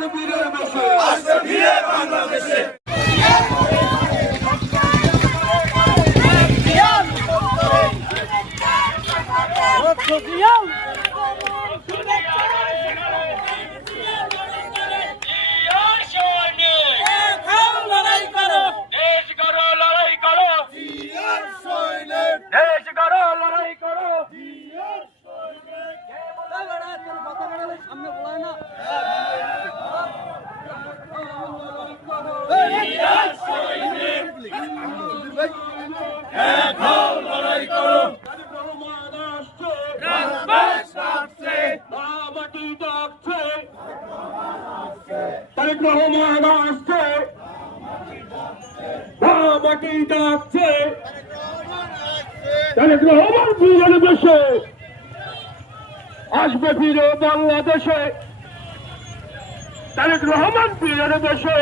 রহমান বীরের বেশে আসবে ফিরে বাংলাদেশে। তারেক রহমান আসছে, মাটি ডাকছে, তারেক রহমান বীরের বেশে আসবে ফিরে বাংলাদেশে। তারেক রহমান বীরের বেশে